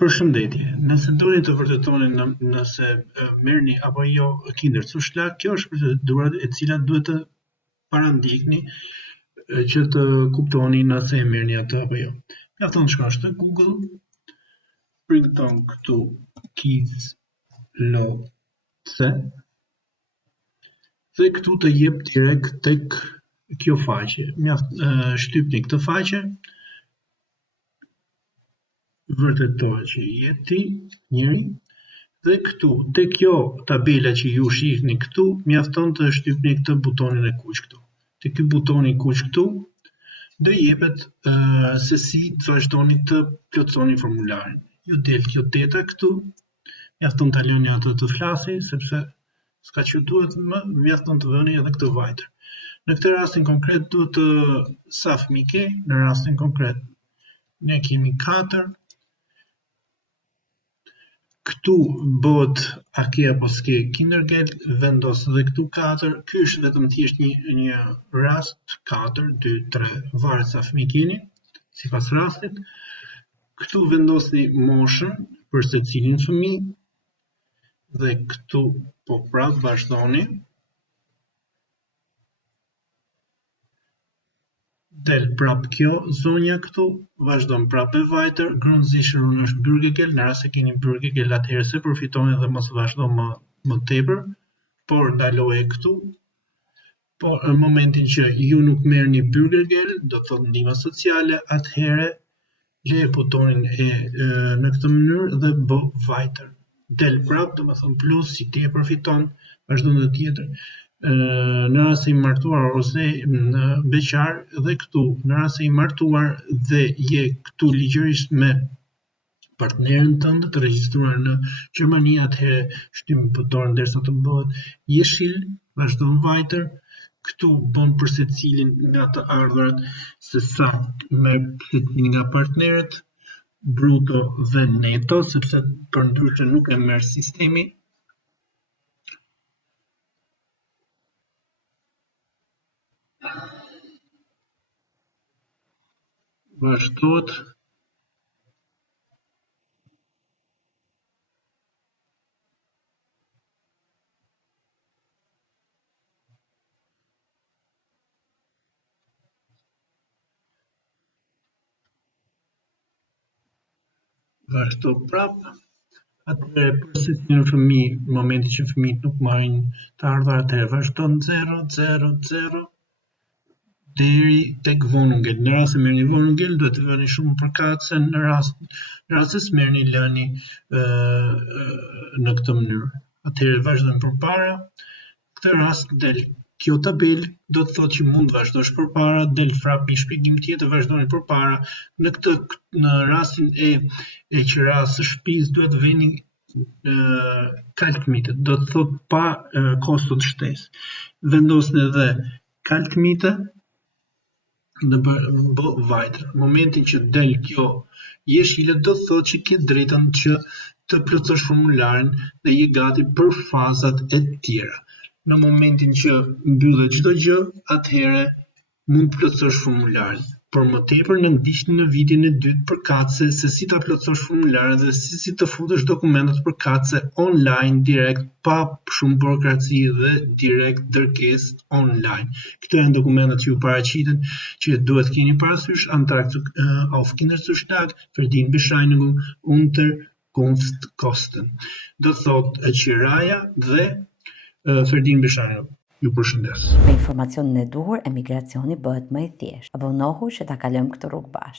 Përshëndetje, nëse doni të vërtetoni nëse merrni apo jo Kinderzuschlag, kjo është procedura e cila duhet të parandikni që të kuptoni nëse e merrni atë apo jo. Mjafton të shkosh te Google, shkruaj këtu Kinderlotse dhe këtu të jep direkt tek kjo faqe. Shtypni këtë faqe, vërtetohet që jeti njëri dhe këtu te kjo tabela që ju shihni këtu mjafton të shtypni këtë butonin e kuq këtu. Te ky butoni kuq këtu do jepet se si të vazhdoni të plotësoni formularin. Ju del kjo teta këtu, mjafton ta lëni atë të flasë sepse s'ka që duhet më, mjafton të vëni edhe këtë vajtër. Në këtë rastin konkret duhet sa fëmijë ke, në rastin konkret ne kemi 4. Këtu bëhet a ke apo s'ke Kindergeld, vendos edhe këtu 4. Ky është vetëm thjesht një rast 4, 2, 3, varet sa fëmijë keni, sipas rastit. Këtu vendosni moshën për secilin fëmijë dhe këtu po prap vazhdoni. Del prap kjo zonja këtu, vazhdon prap e vajtër, Grundsicherung është Bürgergeld, në rast se keni Bürgergeld atëherë se përfitoni dhe mos vazhdo më tepër, por ndaloje këtu. Por në momentin që ju nuk merrni Bürgergeld, do të thotë ndihmë sociale, atëherë le butonin në këtë mënyrë dhe bë vajtër. Del prap, domethënë plus, si ti e përfiton, vazhdon edhe tjetër. Në rast se i martuar ose beqar dhe këtu, në rast se i martuar dhe je këtu ligjërisht me partneren tënd të regjistruar në Gjermani, atëherë shtyp butonin derisa të bëhet jeshil, vazhdon vajtër. Këtu bën për secilin nga të ardhurat se sa merr secili nga partnerët, bruto dhe neto, sepse përndryshe nuk e merr sistemi. Vazhdohet. Vazhdo prap. Atëherë për secilin fëmijë, në momentin që fëmijët nuk marrin të ardhurat, atëherë vazhdon 0, 0, 0 deri tek Wohnungsgeld. Në rast se merrni Wohnungsgeld, duhet të vëni shumë përkatëse, në rast se s'merrni lëni në këtë mënyrë. Atëherë vazhdojmë përpara. Këtë rast del kjo tabelë, do të thotë që mund të vazhdosh përpara, del frap një shpjegim tjetër, vazhdoni përpara. Në rastin e qiraës së shtëpisë duhet veni kaltmitë, do të thotë pa kosto të shtesë. Vendosni edhe kaltmitë dhe bë vajtër. Në momentin që del kjo jeshile, do të thotë që ke drejtën që të plotësosh formularin dhe je gati për fazat e tjera. Në momentin që mbyllet çdo gjë, atëherë mund të plotësosh formularin. Por më tepër ne ndiqni në videon e dytë përkatëse se si ta plotësosh formularin dhe si të futesh dokumentat përkatëse online direkt pa shumë burokraci dhe direkt dërkesë online. Këto janë dokumentat që ju paraqiten që duhet keni parasysh Antrag auf Kinderzuschlag, Verdienbescheinigung, Unterkunftskosten. Do thotë qiraja dhe Verdienbescheinigung. Ju përshëndes. Me informacionin e duhur, emigracioni bëhet më i thjeshtë. Abonohu që ta kalojmë këtë rrugë bashkë.